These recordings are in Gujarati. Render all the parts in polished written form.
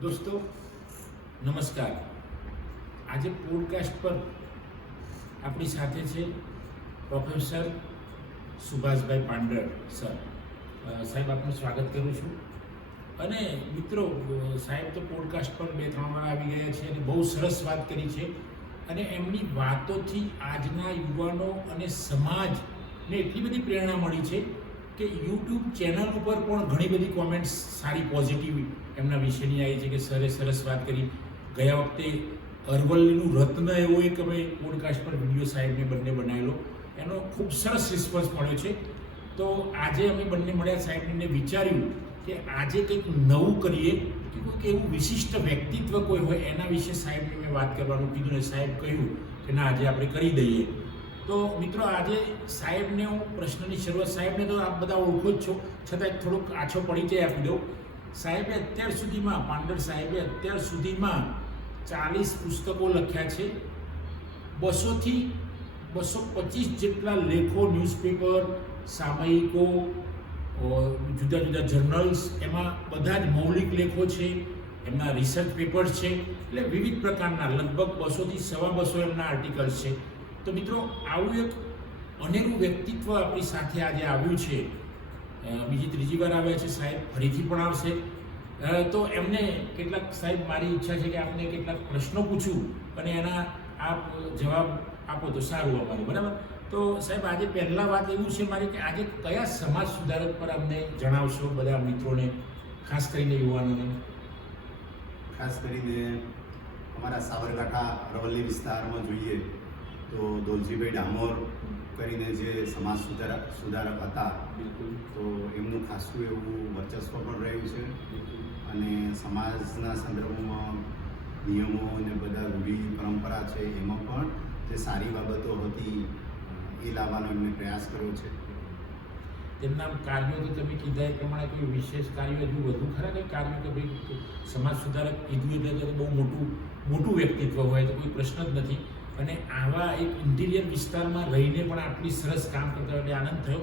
દોસ્તો નમસ્કાર. આજે પોડકાસ્ટ પર આપણી સાથે છે પ્રોફેસર સુભાષભાઈ પાંડર સર. સાહેબ, આપનું સ્વાગત કરું છું. અને મિત્રો, સાહેબ તો પોડકાસ્ટ પર 2-3 વાર આવી ગયા છે અને બહુ સરસ વાત કરી છે. અને એમની વાતોથી આજના યુવાનો અને સમાજને એટલી બધી પ્રેરણા મળી છે કે યુટ્યુબ ચેનલ ઉપર પણ ઘણી બધી કોમેન્ટ્સ સારી પોઝિટિવ એમના વિશેની આવી છે કે સરે સરસ વાત કરી. ગયા વખતે અરવલ્લીનું રત્ન એવો એક અમે પોડકાસ્ટ પર વિડીયો સાહેબને બંને બનાવેલો, એનો ખૂબ સરસ રિસ્પોન્સ મળ્યો છે. તો આજે અમે બંને મળ્યા સાહેબને વિચાર્યું કે આજે કંઈક નવું કરીએ, કે કોઈક એવું વિશિષ્ટ વ્યક્તિત્વ કોઈ હોય એના વિશે સાહેબને મેં વાત કરવાનું કીધું ને સાહેબ કહ્યું કે ના, આજે આપણે કરી દઈએ. તો મિત્રો, આજે સાહેબને હું પ્રશ્નની શરૂઆત, સાહેબને તો આપ બધા ઓળખો જ છો, છતાં થોડોક આછો પરિચય આપી દઉં. સાહેબે અત્યાર સુધીમાં, પાંડર સાહેબે અત્યાર સુધીમાં 40 પુસ્તકો લખ્યા છે, 200થી 225 જેટલા લેખો, ન્યૂઝપેપર, સામયિકો, જુદા જુદા જર્નલ્સ, એમાં બધા જ મૌલિક લેખો છે, એમના રિસર્ચ પેપર્સ છે, એટલે વિવિધ પ્રકારના લગભગ 200થી 250 એમના આર્ટિકલ્સ છે. તો મિત્રો, આવું એક અનેરું વ્યક્તિત્વ આપણી સાથે આજે આવ્યું છે. ત્રીજી વાર આવ્યા છે સાહેબ, ફરીથી પણ આવશે. તો એમને કેટલાક, સાહેબ મારી ઈચ્છા છે કે આપને કેટલાક પ્રશ્નો પૂછું અને એના આપ જવાબ આપો તો સારું અમારું, બરાબર? તો સાહેબ, આજે પહેલાં વાત એવું છે મારી કે આજે કયા સમાજ સુધારક પર અમને જણાવશો બધા મિત્રોને, ખાસ કરીને યુવાનોને? ખાસ કરીને અમારા સાબરકાંઠા અરવલ્લી વિસ્તારમાં જોઈએ તો દોલજીભાઈ ડામોર કરીને જે સમાજ સુધારક હતા, બિલકુલ. તો એમનું ખાસું એવું વર્ચસ્વ પણ રહ્યું છે અને સમાજના સંદર્ભમાં નિયમો અને બધા રૂઢિ પરંપરા છે એમાં પણ જે સારી બાબતો હતી એ લાવવાનો એમને પ્રયાસ કર્યો છે. તેમના કાર્યો તો તમે કીધા એ પ્રમાણે કોઈ વિશેષ કાર્યો હજુ વધુ ખરા કંઈ કાર્યો કે ભાઈ સમાજ સુધારક કીધું એટલે બહુ મોટું વ્યક્તિત્વ હોય તો કોઈ પ્રશ્ન જ નથી. અને આવા એક ઇન્ટિરિયર વિસ્તારમાં રહીને પણ આટલી સરસ કામ કરતા હોય એટલે આનંદ થયો.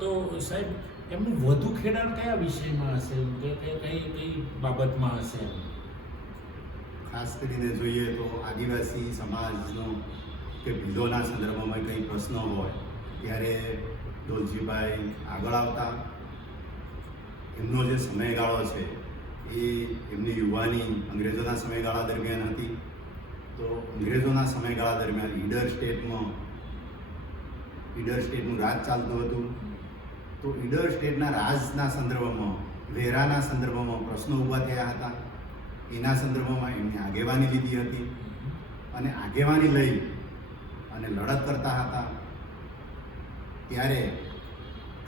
તો સાહેબ, એમનું વધુ ખેડાણ કયા વિષયમાં હશે, કે કઈ બાબતમાં હશે? ખાસ કરીને જોઈએ તો આદિવાસી સમાજનો કે ભીલોના સંદર્ભમાં કંઈ પ્રશ્ન હોય ત્યારે દોલજીભાઈ આગળ આવતા. એમનો જે સમયગાળો છે એ એમની યુવાની અંગ્રેજોના સમયગાળા દરમિયાન હતી. તો અંગ્રેજોના સમયગાળા દરમિયાન ઈડર સ્ટેટનું રાજ ચાલતું હતું. તો ઈડર સ્ટેટના રાજના સંદર્ભમાં, વેરાના સંદર્ભમાં પ્રશ્નો ઊભા થયા હતા. એના સંદર્ભમાં એમની આગેવાની લીધી હતી અને આગેવાની લઈ અને લડત કરતા હતા. ત્યારે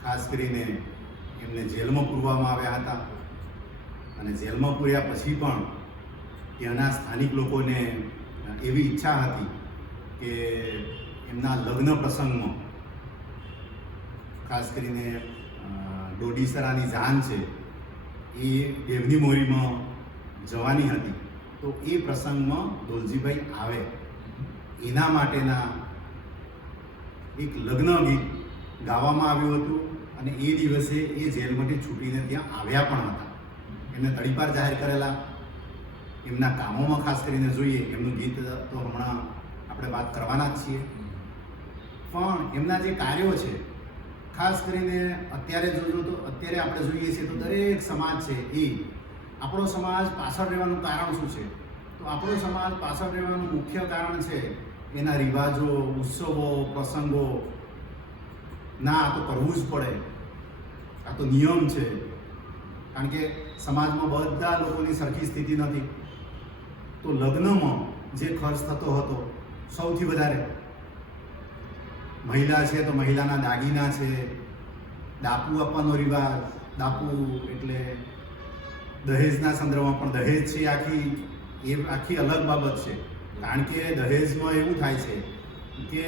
ખાસ કરીને એમને જેલમાં પૂરવામાં આવ્યા હતા અને જેલમાં પૂર્યા પછી પણ ત્યાંના સ્થાનિક લોકોને એવી ઈચ્છા હતી કે એમના લગ્ન પ્રસંગમાં, ખાસ કરીને ડોડીસરાની જાન છે એ દેવની મોરીમાં જવાની હતી. તો એ પ્રસંગમાં દોલજીભાઈ આવે એના માટેના એક લગ્ન ગીત ગાવામાં આવ્યું હતું અને એ દિવસે એ જેલમાંથી છૂટીને ત્યાં આવ્યા પણ હતા. એમને તડીપાર જાહેર કરેલા. એમના કામોમાં ખાસ કરીને જોઈએ, એમનું ગીત તો હમણાં આપણે વાત કરવાના જ છીએ, પણ એમના જે કાર્યો છે, ખાસ કરીને અત્યારે આપણે જોઈએ છીએ તો દરેક સમાજ છે એ, આપણો સમાજ પાછળ રહેવાનું કારણ શું છે? તો આપણો સમાજ પાછળ રહેવાનું મુખ્ય કારણ છે એના રિવાજો, ઉત્સવો, પ્રસંગો. ના, આ તો કરવું જ પડે, આ તો નિયમ છે. કારણ કે સમાજમાં બધા લોકોની સરખી સ્થિતિ નથી. તો લગ્નમાં જે ખર્ચ થતો હતો સૌથી વધારે, મહિલા છે તો મહિલાના દાગીના છે, દાપુ આપવાનો રિવાજ. દાપુ એટલે દહેજના સંદર્ભમાં પણ દહેજ છે આખી અલગ બાબત છે. કારણ કે દહેજમાં એવું થાય છે કે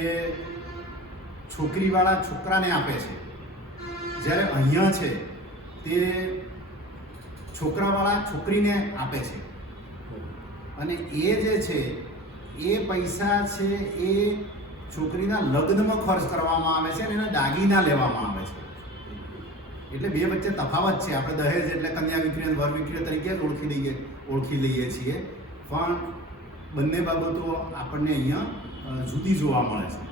છોકરીવાળા છોકરાને આપે છે, જ્યારે અહીંયા છે તે છોકરાવાળા છોકરીને આપે છે. અને એ જે છે એ પૈસા છે એ છોકરીના લગ્નમાં ખર્ચ કરવામાં આવે છે અને એના દાગીના લેવામાં આવે છે. એટલે બે વચ્ચે તફાવત છે. આપણે દહેજ એટલે કન્યા વિક્રી અને વર વિક્રી તરીકે જ ઓળખી લઈએ છીએ, પણ બંને બાબતો આપણને અહીંયા જુદી જોવા મળે છે.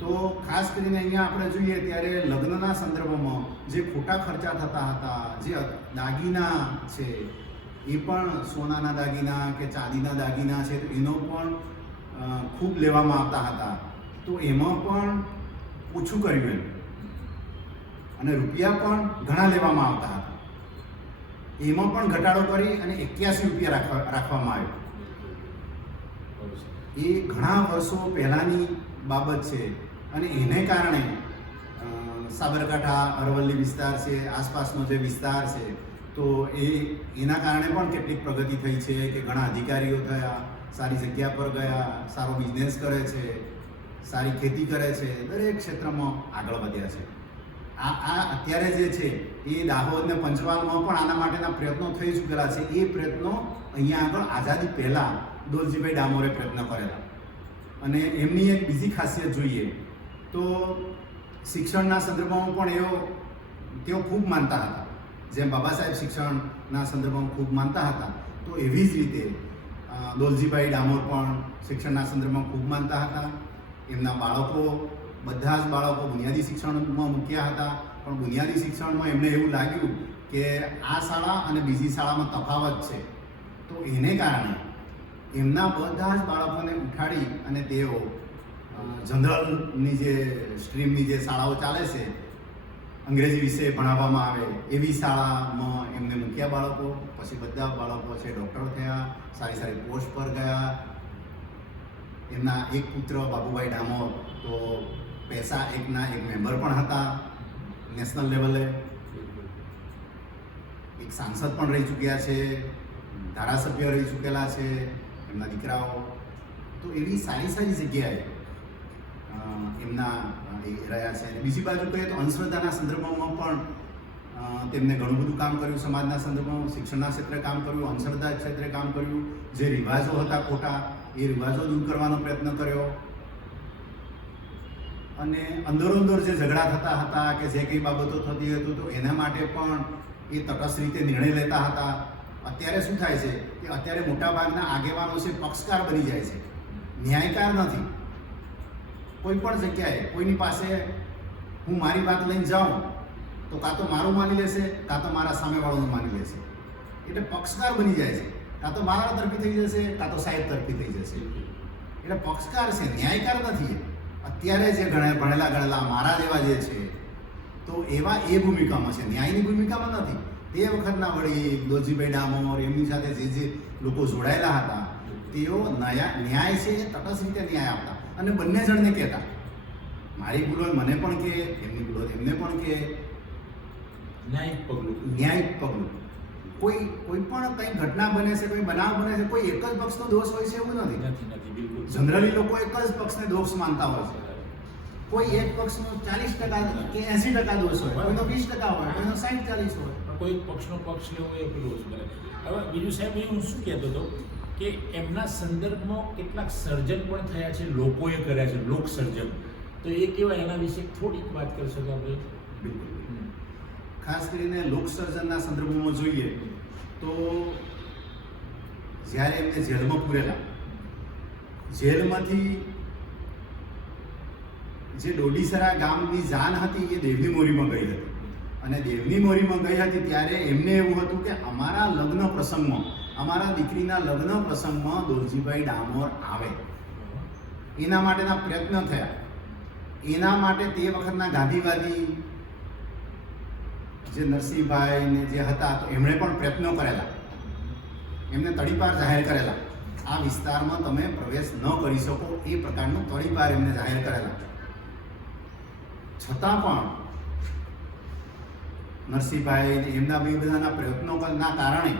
તો ખાસ કરીને અહીંયા આપણે જોઈએ ત્યારે લગ્નના સંદર્ભમાં જે ખોટા ખર્ચા થતા હતા, જે દાગીના છે એ પણ સોનાના દાગીના કે ચાંદીના દાગીના છે તો એનો પણ ખૂબ લેવામાં આવતા હતા. તો એમાં પણ ઓછું કર્યું એમ, અને રૂપિયા પણ ઘણા લેવામાં આવતા હતા. એમાં પણ ઘટાડો કરી અને 81 રૂપિયા રાખવામાં આવ્યો. એ ઘણા વર્ષો પહેલાંની બાબત છે અને એને કારણે સાબરકાંઠા અરવલ્લી વિસ્તાર છે, આસપાસનો જે વિસ્તાર છે, તો એના કારણે પણ કેટલીક પ્રગતિ થઈ છે કે ઘણા અધિકારીઓ થયા, સારી જગ્યા પર ગયા, સારો બિઝનેસ કરે છે, સારી ખેતી કરે છે, દરેક ક્ષેત્રમાં આગળ વધ્યા છે. આ અત્યારે જે છે એ દાહોદ ને પંચમહાલમાં પણ આના માટેના પ્રયત્નો થઈ ચૂકેલા છે. એ પ્રયત્નો અહીંયા આગળ આઝાદી પહેલાં દોલજીભાઈ ડામોરે પ્રયત્ન કરેલા. અને એમની એક બીજી ખાસિયત જોઈએ તો શિક્ષણના સંદર્ભમાં પણ તેઓ ખૂબ માનતા હતા. જેમ બાબા સાહેબ શિક્ષણના સંદર્ભમાં ખૂબ માનતા હતા, તો એવી જ રીતે દોલજીભાઈ ડામોર પણ શિક્ષણના સંદર્ભમાં ખૂબ માનતા હતા. એમના બાળકો, બધા જ બાળકો બુનિયાદી શિક્ષણમાં મૂક્યા હતા, પણ બુનિયાદી શિક્ષણમાં એમને એવું લાગ્યું કે આ શાળા અને બીજી શાળામાં તફાવત છે. તો એને કારણે એમના બધા જ બાળકોને ઉઠાડી અને તેઓ જનરલની જે સ્ટ્રીમની જે શાળાઓ ચાલે છે, અંગ્રેજી વિષય ભણાવવામાં આવે એવી શાળામાં એમને મૂક્યા બાળકો. પછી બધા બાળકો છે ડૉક્ટર થયા, સારી સારી પોસ્ટ પર ગયા. એમના એક પુત્ર બાબુભાઈ ડામોર તો પૈસા એકના એક મેમ્બર પણ હતા નેશનલ લેવલે, એક સાંસદ પણ રહી ચૂક્યા છે, ધારાસભ્ય રહી ચૂકેલા છે એમના દીકરાઓ. તો એવી સારી સારી જગ્યાએ એમના રહ્યા છે. બીજી બાજુ કહીએ તો અંધશ્રદ્ધાના સંદર્ભમાં પણ તેમને ઘણું બધું કામ કર્યું. સમાજના સંદર્ભમાં શિક્ષણના ક્ષેત્રે કામ કર્યું, અંધશ્રદ્ધા ક્ષેત્રે કામ કર્યું. જે રિવાજો હતા ખોટા એ રિવાજો દૂર કરવાનો પ્રયત્ન કર્યો. અને અંદરોઅંદર જે ઝઘડા થતા હતા કે જે કંઈ બાબતો થતી હતી તો એના માટે પણ એ તટસ્થ રીતે નિર્ણય લેતા હતા. અત્યારે શું થાય છે કે અત્યારે મોટાભાગના આગેવાનો છે પક્ષકાર બની જાય છે, ન્યાયકાર નથી. કોઈ પણ જગ્યાએ કોઈની પાસે હું મારી વાત લઈને જાઉં તો કાં તો મારું માની લેશે, કાં તો મારા સામેવાળાનું માની લેશે. એટલે પક્ષકાર બની જાય છે. કાં તો મારા તરફી થઈ જશે, કાં તો સાહેબ તરફી થઈ જશે. એટલે પક્ષકાર છે, ન્યાયકાર નથી. અત્યારે જે ભણેલા ગણેલા મારા જેવા જે છે તો એવા એ ભૂમિકામાં છે, ન્યાયની ભૂમિકામાં નથી. તે વખતના વળી દોલજીભાઈ ડામોર એમની સાથે જે લોકો જોડાયેલા હતા તેઓ ન્યાય છે એ તટસ્થ રીતે ન્યાય આપતા અને બંને જણને કહેતા, મારી ભૂલો મને પણ કે, એમની ભૂલો એમને પણ કે. ન્યાયિક પગલું. કોઈ પણ કંઈ ઘટના બને છે, કોઈ બનાવ બને છે, કોઈ એક જ પક્ષનો દોષ હોય છે એવું નથી. જનરલી લોકો એક જ પક્ષને દોષ માનતા હોય છે. કોઈ એક પક્ષનો 40% કે 80% દોષ હોય, કોઈનો 20% હોય, કોઈનો 60-40 હોય. કોઈ પક્ષનો પક્ષ લેવો એ પેલું ઓછું કરે. હવે બીજું સાહેબ હું શું કહેતો હતો કે એમના સંદર્ભમાં કેટલાક સર્જન પણ થયા છે, લોકોએ કર્યા છે, લોક સર્જન. તો એ કેવા, એના વિશે થોડીક વાત કરશો તો આપણે? બિલકુલ. ખાસ કરીને લોકસર્જનના સંદર્ભમાં જોઈએ તો જ્યારે એમને જેલમાં પૂરેલા, જેલમાંથી જે ડોડીસરા ગામની જાન હતી એ દેવની મોરીમાં ગઈ હતી. અને દેવની મોરીમાં ગઈ હતી ત્યારે એમને એવું હતું કે અમારા લગ્ન પ્રસંગમાં, અમારા દીકરીના લગ્ન પ્રસંગમાં દોલજીભાઈ ડામોર આવે, એના માટેના પ્રયત્ન થયા. એના માટે તે વખતના ગાંધીવાદી જે નરસિંહભાઈ ને જે હતા તો એમણે પણ પ્રયત્નો કરેલા, એમને તડીપાર જાહેર કરેલા, આ વિસ્તારમાં તમે પ્રવેશ ન કરી શકો એ પ્રકારનો તડીપાર એમને જાહેર કરેલા. છતાં પણ નરસિંહભાઈ એમના બે બધાના પ્રયત્નોના કારણે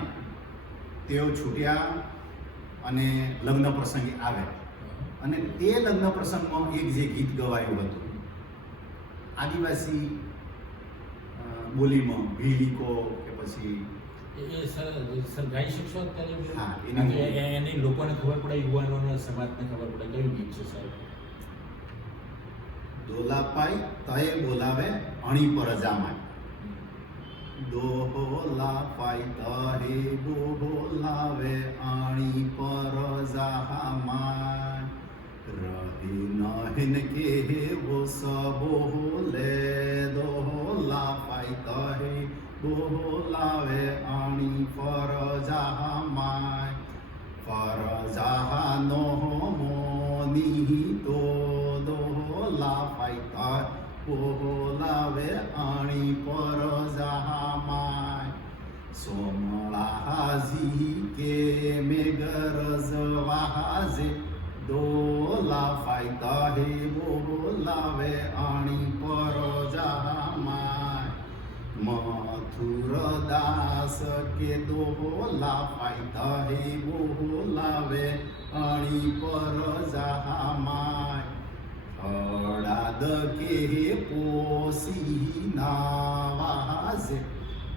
તેઓ છૂટ્યા અને લગ્ન પ્રસંગે આવ્યા. અને તે લગ્ન પ્રસંગમાં એક જે ગીત ગવાયું હતું આદિવાસી બોલીમાં, ભીલીકો કે પછી સર ગાઈ શકશો અત્યારે? હા, એની લોકોને ખબર પડે, યુવાનોને, સમાજને ખબર પડે કયું ગીત છે સાહેબ? દોલાપાઈ તય બોલાવે અણી પર જામાય. દોહલા ફાઈતા હે બોલાવે આણી પર જહામાય રહે નહિન કે वो सब बोले દોહલા ફાઈતા હે બોલાવે આણી પર જહામાય પર જહાનો મોની તો દોહલા ફાઈતા બોલાવે આણી પર જહામાય સોમળાજી કે મેઘરજ વાજે દોલા ફાઈતા હે બોલાવે આણી પર જહામાય મથુર દાસ કે દોલા ફાઈતા હે બોલાવે આણી પર જહામાય અડાદ કે પોસી નાવાજે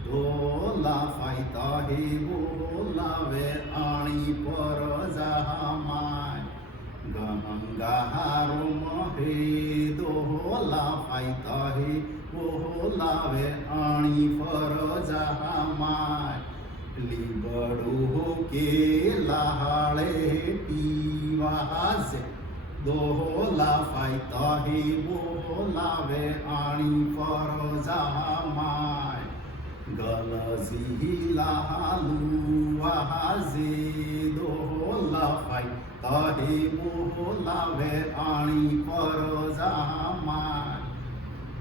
દોલા ફાઈતા હે બોલાવે આણી પર જહામાય ગંગાહારું હે દોલા ફાઈતા હે બોલાવે આણી પર જહામાય લીબડું કે લાહાળે પીવાજે દોહલા ફાઈતા હે બોલાવે આણી પર જહામાય ગલજી લાલુ વાજે દોહલા ફાઈતા હે બોલાવે આણી પર જહામાય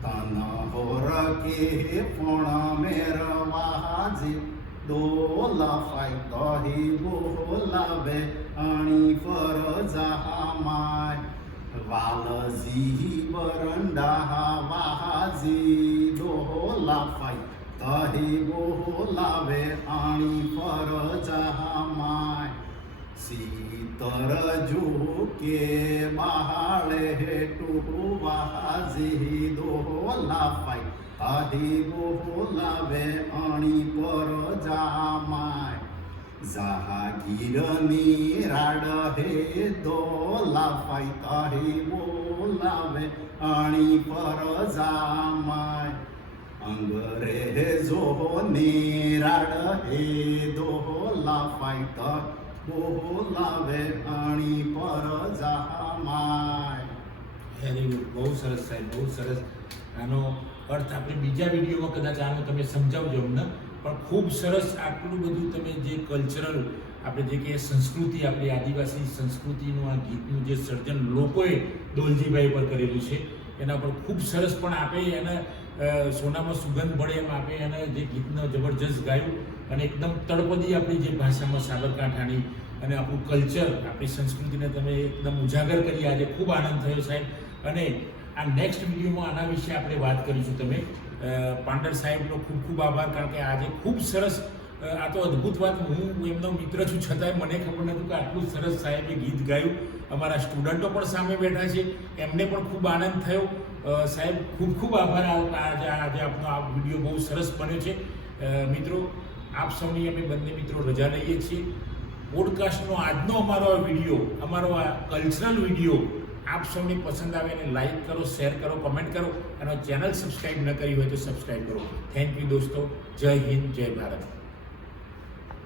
તન હોર કે પણ મેરવાજે દોલા ફાઈતા હે બોલાવે આણી પર જહામાય વાલજી બરંડા વાજે દોલા ફાઈતા હે બોલાવે આણી પર જહામાય સીતર જો કે બહાળે હેટુ વાજે દોલા ફાઈતા હે બોલાવે આણી પર જહામાય જહાગીરની રાડ હે દોલા ફાઈતા હે બોલાવે આણી પર જહામાય અંગ્રેજો ની રાડ હે દોલા ફાઈતા બોલાવે આણી પર જહામાય. વેરી ગુડ, બહુ સરસ સાહેબ, બહુ સરસ. આનો અર્થ આપણે બીજા વિડીયોમાં કદાચ આનો તમે સમજાવજો અમને, પણ ખૂબ સરસ આટલું બધું તમે જે કલ્ચરલ આપણે જે કે સંસ્કૃતિ આપણી આદિવાસી સંસ્કૃતિનું આ ગીતનું જે સર્જન લોકોએ દોલજીભાઈ પર કરેલું છે એના પર ખૂબ સરસ પણ આપે એને સોનામાં સુગંધ મળે એમ આપે અને જે ગીતનો જબરજસ્ત ગાયું અને એકદમ તળપદી આપણી જે ભાષામાં સાબરકાંઠાની અને આપણું કલ્ચર આપણી સંસ્કૃતિને તમે એકદમ ઉજાગર કરી. આજે ખૂબ આનંદ થયો સાહેબ. અને આ નેક્સ્ટ વિડીયોમાં આના વિશે આપણે વાત કરીશું. તમે પાંડર સાહેબનો ખૂબ ખૂબ આભાર, કારણ કે આજે ખૂબ સરસ આ તો અદ્ભુત વાત. હું એમનો મિત્ર છું છતાંય મને ખબર નહોતું કે આટલું સરસ સાહેબે ગીત ગાયું. અમારા સ્ટુડન્ટો પણ સામે બેઠા છે, એમને પણ ખૂબ આનંદ થયો. સાહેબ ખૂબ ખૂબ આભાર. આજે આપનો આ વિડીયો બહુ સરસ બન્યો છે. મિત્રો, આપ સૌની અમે બંને મિત્રો રજા લઈએ છીએ. પોડકાસ્ટનો આજનો અમારો આ વિડીયો, અમારો આ કલ્ચરલ વિડીયો આપ સૌને પસંદ આવે અને લાઈક કરો, શેર કરો, કમેન્ટ કરો અને ચેનલ સબસ્ક્રાઈબ ન કરી હોય તો સબસ્ક્રાઈબ કરો. થેન્ક યુ દોસ્તો. જય હિન્દ, જય ભારત.